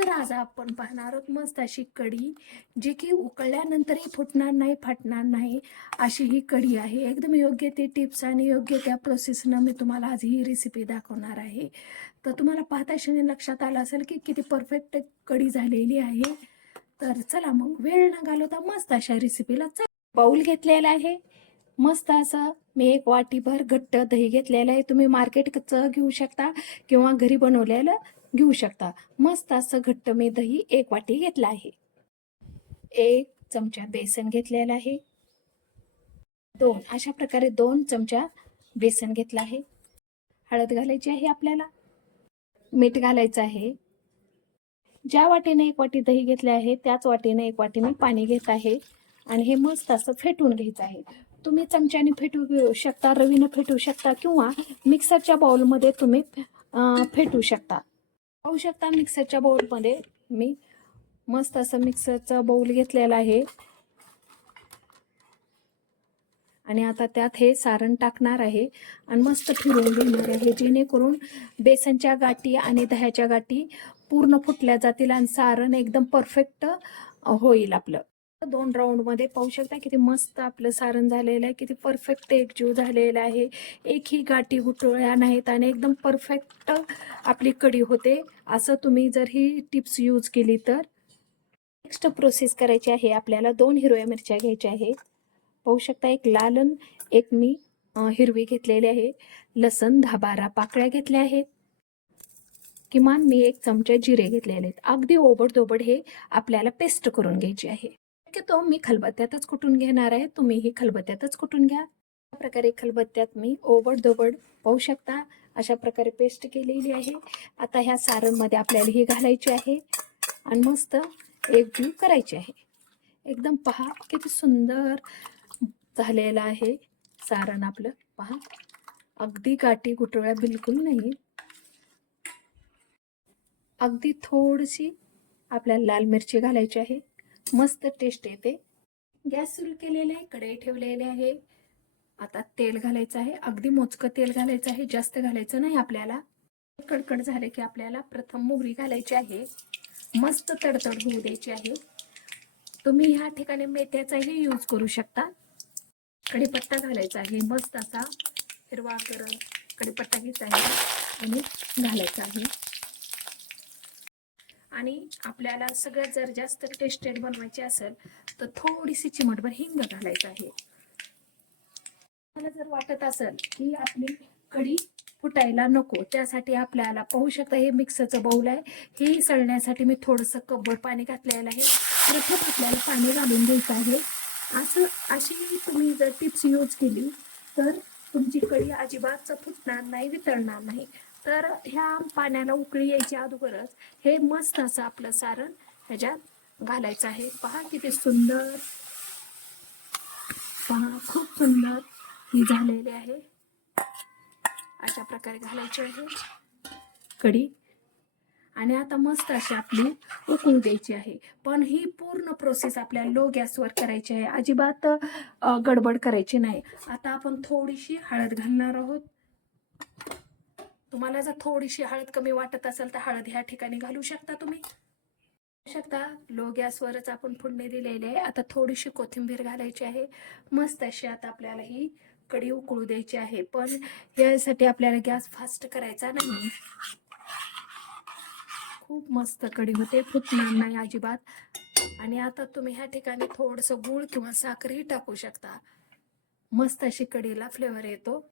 तर आज आपण पाहणार आहोत मस्त अशी कढी जी की उकळल्यानंतरही फुटणार नाही फाटणार नाही अशी ही कढी आहे. एकदम योग्य ते टिप्स आणि योग्य त्या प्रोसेसनं मी तुम्हाला आज ही रेसिपी दाखवणार आहे. तर तुम्हाला पाहता क्षणी लक्षात आलं असेल की किती परफेक्ट कढी झालेली आहे. तर चला मग वेळ न घालवता मस्त अशा रेसिपीला चल. बाऊल घेतलेला आहे. मस्त असं मी एक वाटीभर घट्ट दही घेतलेलं आहे. तुम्ही मार्केटचं घेऊ शकता किंवा घरी बनवलेलं घेऊ शकता. मस्त असं घट्ट मी दही एक वाटी घेतलं आहे. एक चमचा बेसन घेतलेला आहे. दोन अशा प्रकारे दोन चमचा बेसन घेतलं आहे. हळद घालायची आहे आपल्याला. मीठ घालायचं आहे. ज्या वाटीने एक वाटी दही घेतले आहे त्याच वाटीने एक वाटी मी पाणी घेत आहे. आणि हे मस्त असं फेटून घ्यायचं आहे. तुम्ही चमच्याने फेटू घेऊ शकता रवीनं फेटू शकता किंवा मिक्सरच्या बाउलमध्ये तुम्ही फेटू शकता. पाहू शकता मिक्सरच्या बाउलमध्ये मी मस्त असं मिक्सरचा बाउल घेतलेला आहे. आणि आता त्यात हे सारण टाकणार आहे. आणि मस्त फिरवून घेणार आहे. जेणेकरून बेसनच्या गाठी आणि दह्याच्या गाठी पूर्ण फुटल्या जातील आणि सारण एकदम परफेक्ट होईल आपलं. दोन राऊंडमध्ये पाहू शकता किती मस्त आपलं सारण झालेलं आहे किती परफेक्ट एकजीव झालेला आहे. एकही गाठी गुटळ्या नाहीत आणि एकदम परफेक्ट आपली कढी होते. असं तुम्ही जर ही टिप्स यूज केली तर नेक्स्ट प्रोसेस करायची आहे आपल्याला दोन हिरव्या मिरच्या घ्यायच्या आहेत. पाहू शकता एक लालन एक मी हिरवी घेतलेली आहे. लसण दहा बारा पाकळ्या घेतल्या आहेत. किमान मी एक चमचा जिरे घेतलेले आहेत. अगदी ओबडधोबड हे आपल्याला पेस्ट करून घ्यायची आहे. तो मी खलबत्त्यातच कुटून घेणार आहे तुम्हीही खलबत्त्यातच कुटून घ्या. अशा प्रकारे खलबत्त्यात मी ओबडधोबड पाहू शकता अशा प्रकारे पेस्ट केलेली आहे. आता ह्या सारणमध्ये आपल्याला ही घालायची आहे आणि मस्त एकजीव करायची आहे. एकदम पहा किती सुंदर झालेलं आहे सारण आपलं. पहा अगदी गाठी गुटळ्या बिलकुल नाही. अगदी थोडीशी आपल्याला लाल मिरची घालायची आहे. मस्त टेस्ट येते. गॅस सुरू केलेला आहे कढई ठेवलेली आहे. आता तेल घालायचं आहे. अगदी मोजकं तेल घालायचं आहे जास्त घालायचं नाही आपल्याला. कडकड झाले की आपल्याला प्रथम मोहरी घालायची आहे. मस्त तडतड होऊ द्यायची आहे. तुम्ही ह्या ठिकाणी मेथ्याचाही यूज करू शकता. कढीपत्ता घालायचा आहे. मस्त असा हिरवा गरम कढीपत्ता घ्यायचा आहे आणि घालायचा आहे. आणि आपल्याला सगळ्यात जर जास्त टेस्टेड बनवायची असेल तर थोडीशी चिमटभर हिंग घालायचं आहे. मला जर वाटत असेल की आपली कढी फुटायला नको त्यासाठी आपल्याला पाहू शकता हे मिक्सरचं बाऊल आहे. हे सळण्यासाठी मी थोडंसं कब्बड पाणी घातलेलं आहे. प्रथम आपल्याला पाणी घालून द्यायचं आहे. असं अशी तुम्ही जर टिप्स यूज केली तर तुमची कढी अजिबात फुटणार नाही वितळणार नाही. तर ह्या पाण्याला उकळी यायची अगोदरच हे मस्त असं आपलं सारण ह्याच्यात घालायचं आहे. पहा किती सुंदर. पहा खूप सुंदर ही झालेली आहे. अशा प्रकारे घालायची आहे कढी. आणि आता मस्त अशी आपली उकळू द्यायची आहे. पण ही पूर्ण प्रोसेस आपल्या लो गॅसवर करायची आहे. अजिबात गडबड करायची नाही. आता आपण थोडीशी हळद घालणार आहोत. तुम्हाला जर थोडीशी हळद कमी वाटत असेल तर हळद ह्या ठिकाणी घालू शकता तुम्ही. शकता. लो गॅसवरच आपण फोडणी दिलेली आहे. आता थोडीशी कोथिंबीर घालायची आहे. मस्त अशी आता आपल्याला ही कढी उकळू द्यायची आहे. पण यासाठी आपल्याला गॅस फास्ट करायचा नाही. खूप मस्त कढी होते. फुटणार नाही अजिबात. आणि आता तुम्ही ह्या ठिकाणी थोडंसं गूळ किंवा साखरही टाकू शकता. मस्त अशी कढीला फ्लेवर येतो.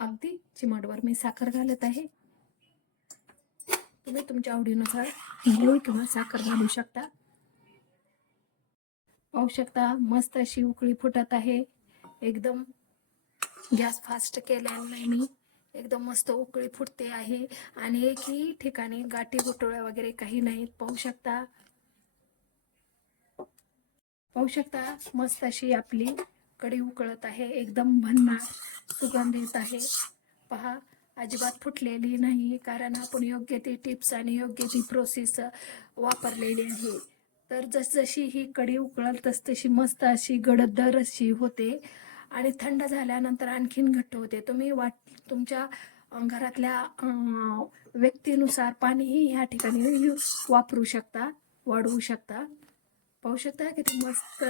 अगदी चिमटवर मी साखर घालत आहे. तुम्ही तुमच्या आवडीनुसार गुळ किंवा साखर घालू शकता. पाहू शकता मस्त अशी उकळी फुटत आहे. एकदम गॅस फास्ट केलेला नाही मी एकदम मस्त उकळी फुटते आहे. आणि एकही ठिकाणी गाठी गुटोळ्या वगैरे काही नाहीत. पाहू शकता. पाहू शकता मस्त अशी आपली कढी उकळत आहे. एकदम भन्ना सुगंध येत आहे. पहा अजिबात फुटलेली नाही कारण आपण योग्य ती टिप्स आणि योग्य ती प्रोसेस वापरलेली आहे. तर जसजशी ही कढी उकळल तस तशी मस्त अशी गडदर अशी होते आणि थंड झाल्यानंतर आणखीन घट्ट होते. तुम्ही वाट तुमच्या घरातल्या व्यक्तीनुसार पाणीही ह्या ठिकाणी वापरू शकता वाढवू शकता. पाहू शकता किती मस्त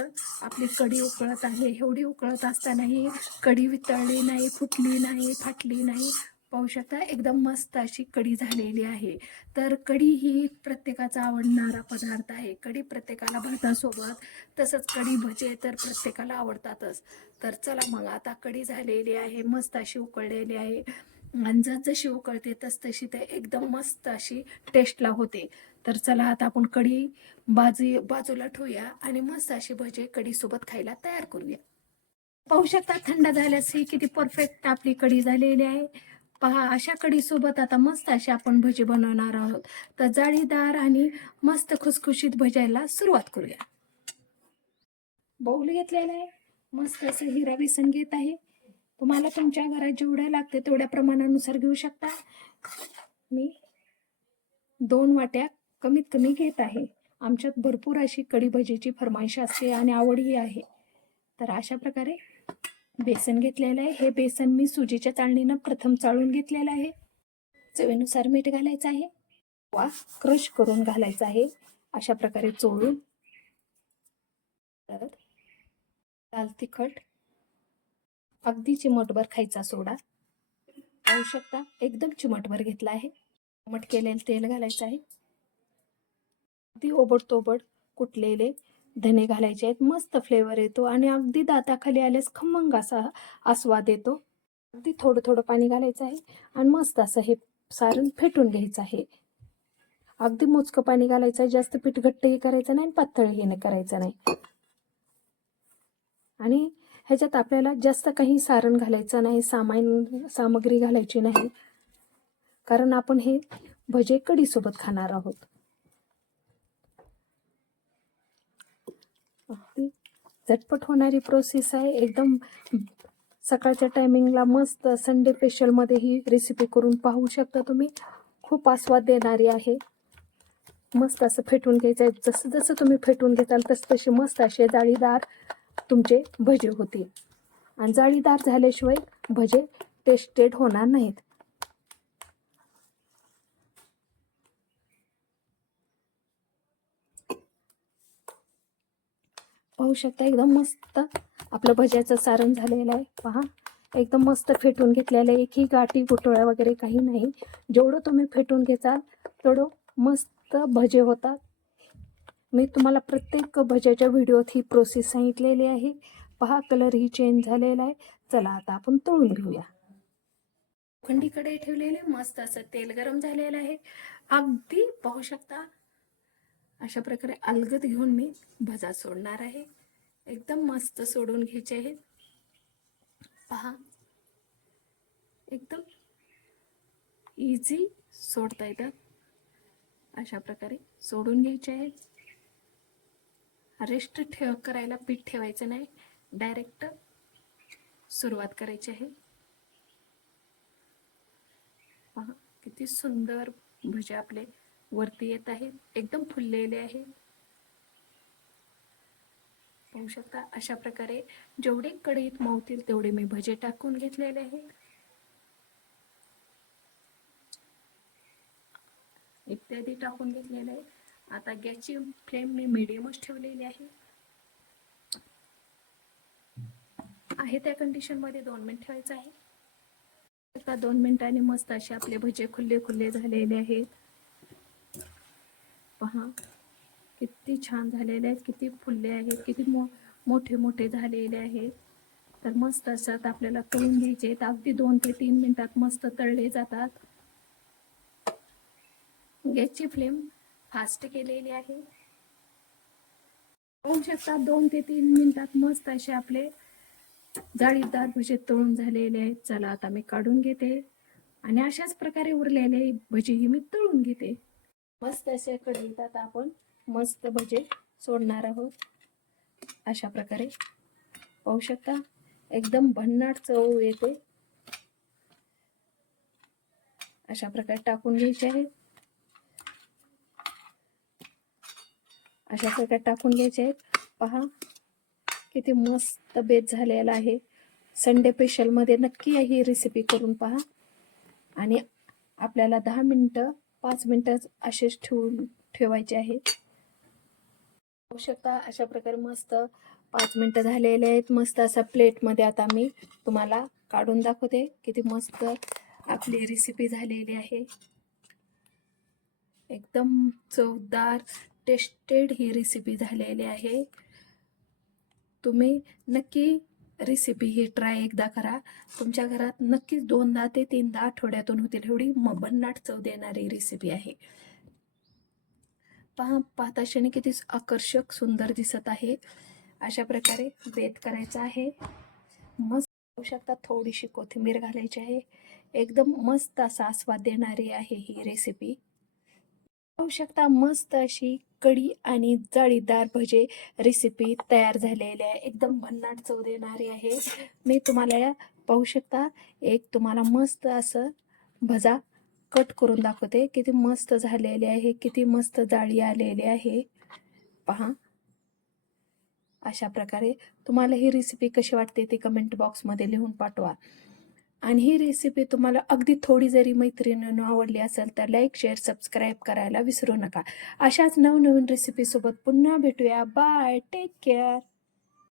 आपली कढी उकळत आहे. एवढी उकळत असतानाही कढी वितळली नाही फुटली नाही फाटली नाही. पाहू शकता एकदम मस्त अशी कढी झालेली आहे. तर कढी ही प्रत्येकाचा आवडणारा पदार्थ आहे. कढी प्रत्येकाला भातासोबत तसंच कढी भजे तर प्रत्येकाला आवडतातच. तर चला मग आता कढी झालेली आहे मस्त अशी उकळलेली आहे. आणि जशी उकळते तस तशी ते एकदम मस्त अशी टेस्टला होते. तर चला आता आपण कढी बाजू बाजूला ठेवूया आणि मस्त अशी भजे कढीसोबत खायला तयार करूया. पाहू शकता थंड झाल्यास ही किती परफेक्ट आपली कढी झालेली आहे. पहा अशा कढीसोबत आता मस्त अशी आपण भजी बनवणार आहोत. तर जाळीदार आणि मस्त खुसखुशीत भजायला सुरुवात करूया. बाऊल घेतलेला आहे. मस्त असं हिरा बेसन घेत आहे. तुम्हाला तुमच्या घरात जेवढ्या लागते तेवढ्या प्रमाणानुसार घेऊ शकता. मी दोन वाट्या कमीत कमी घेत आहे. आमच्यात भरपूर अशी कढी भजीची फरमाईश असते आणि आवडही आहे. तर अशा प्रकारे बेसन घेतलेलं आहे. हे बेसन मी सुजीच्या चाळणीनं प्रथम चाळून घेतलेलं आहे. चवीनुसार मीठ घालायचं आहे. वा क्रश करून घालायचं आहे. अशा प्रकारे चोळून. तर लाल तिखट अगदी चिमटभर खायचा सोडा. पाहू शकता एकदम चिमटभर घेतला आहे. चिमट केलेलं तेल घालायचं आहे. अगदी ओबडतोबड कुटलेले धने घालायचे आहेत. मस्त फ्लेवर येतो आणि अगदी दाताखाली आल्यास खमंग असा आस्वाद येतो. अगदी थोडं थोडं पाणी घालायचं आहे आणि मस्त असं हे सारण फेटून घ्यायचं आहे. अगदी मोजकं पाणी घालायचं आहे. जास्त पीठ घट्टही करायचं नाही आणि पातळही करायचं नाही. आणि ह्याच्यात आपल्याला जास्त काही सारण घालायचं नाही सामान सामग्री घालायची नाही. कारण आपण हे भजे कढीसोबत खाणार आहोत. झटपट होणारी प्रोसेस आहे. एकदम सकाळच्या टायमिंगला मस्त संडे स्पेशलमध्ये ही रेसिपी करून पाहू शकता तुम्ही. खूप आस्वाद देणारी आहे. मस्त असं फेटून घ्यायचं आहे. जसं जसं तुम्ही फेटून घेताल तसं तसे मस्त असे जाळीदार तुमचे भजे होतील. आणि जाळीदार झाल्याशिवाय भजे टेस्टेड होणार नाहीत. पाहू शकता एकदम मस्त आपलं भज्याचं सारण झालेलं आहे. पहा एकदम मस्त फेटून घेतलेलं आहे. एकही गाठी गुटोळ्या वगैरे काही नाही. जेवढं तुम्ही फेटून घेचाल तेवढं मस्त भजे होतात. मी तुम्हाला प्रत्येक भज्याच्या व्हिडिओत ही प्रोसेस सांगितलेली आहे. पहा कलर ही चेंज झालेला आहे. चला आता आपण तळून घेऊया. खंडीकडे ठेवलेले मस्त असं तेल गरम झालेलं आहे. अगदी पाहू शकता अशा प्रकारे अलगद घेऊन मी भजा सोडणार आहे. एकदम मस्त सोडून घ्यायचे आहेत. पहा एकदम इझी सोडता येतात. अशा प्रकारे सोडून घ्यायचे आहेत. रेस्ट ठेव करायला पीठ ठेवायचं नाही. डायरेक्ट सुरुवात करायची आहे. पहा किती सुंदर भजे आपले वरती येत आहेत. एकदम फुललेले आहे. पाहू शकता अशा प्रकारे जेवढे कढईत मावतील तेवढे मी भजे टाकून घेतलेले आहे. इत्यादी टाकून घेतलेले आहे. आता गॅसची फ्लेम मी मिडियमच ठेवलेली आहे. आहे त्या कंडिशनमध्ये दोन मिनिट ठेवायचं आहे. आता दोन मिनिटांनी मस्त असे आपले भजे खुल्ले खुल्ले झालेले आहेत. पहा किती छान झालेले आहेत किती फुलले आहेत किती मो मोठे मोठे झालेले आहेत. तर मस्त असतात आपल्याला तळून घ्यायचे आहेत. अगदी दोन ते तीन मिनिटात मस्त तळले जातात. गॅसची फ्लेम फास्ट केलेली आहे. पाहू शकता दोन ते तीन मिनिटात मस्त असे आपले जाळीदार भजे तळून झालेले आहेत. चला आता मी काढून घेते. आणि अशाच प्रकारे उरलेले भजेही मी तळून घेते. मस्त असे कढईत आपण मस्त भजे सोडणार आहोत. अशा प्रकारे. पाहू शकता एकदम भन्नाट चव येते. अशा प्रकारे टाकून घ्यायचे आहेत अशा प्रकारे टाकून घ्यायचे आहेत. पहा किती मस्त बेत झालेला आहे. संडे स्पेशलमध्ये नक्की ही रेसिपी करून पहा. आणि आपल्याला दहा मिनटं पाच मिनटं असेच ठेवून ठेवायचे आहे पाहू शकता अशा प्रकारे मस्त पाच मिनटं झालेले आहेत. मस्त असा प्लेटमध्ये आता मी तुम्हाला काढून दाखवते. किती मस्त आपली रेसिपी झालेली आहे. एकदम चवदार टेस्टेड ही रेसिपी झालेली आहे. तुम्ही नक्की रेसिपी ही ट्राय एकदा करा. तुमच्या घरात नक्कीच दोनदा ते तीनदा आठवड्यातून होतील एवढी मबन्नाट चव देणारी रेसिपी आहे. पहा पाहताशाने किती आकर्षक सुंदर दिसत आहे. अशा प्रकारे बेत करायचा आहे. मस्त होऊ शकता थोडीशी कोथिंबीर घालायची आहे. एकदम मस्त असा आस्वाद देणारी आहे ही रेसिपी पाहू शकता मस्त अशी कढी आणि जाळीदार भजे रेसिपी तयार झालेली आहे. एकदम भन्नाट चव देणारी आहे. मी तुम्हाला पाहू शकता एक तुम्हाला मस्त असं भजा कट करून दाखवते. किती मस्त झालेले आहे किती मस्त जाळी आलेली आहे. पहा. अशा प्रकारे तुम्हाला ही रेसिपी कशी वाटते ती कमेंट बॉक्समध्ये लिहून पाठवा. आणि ही रेसिपी तुम्हाला अगदी थोडी जरी मैत्रिणीनं आवडली असेल तर लाईक शेअर सबस्क्राईब करायला विसरू नका. अशाच नवनवीन रेसिपीसोबत पुन्हा भेटूया. Bye take care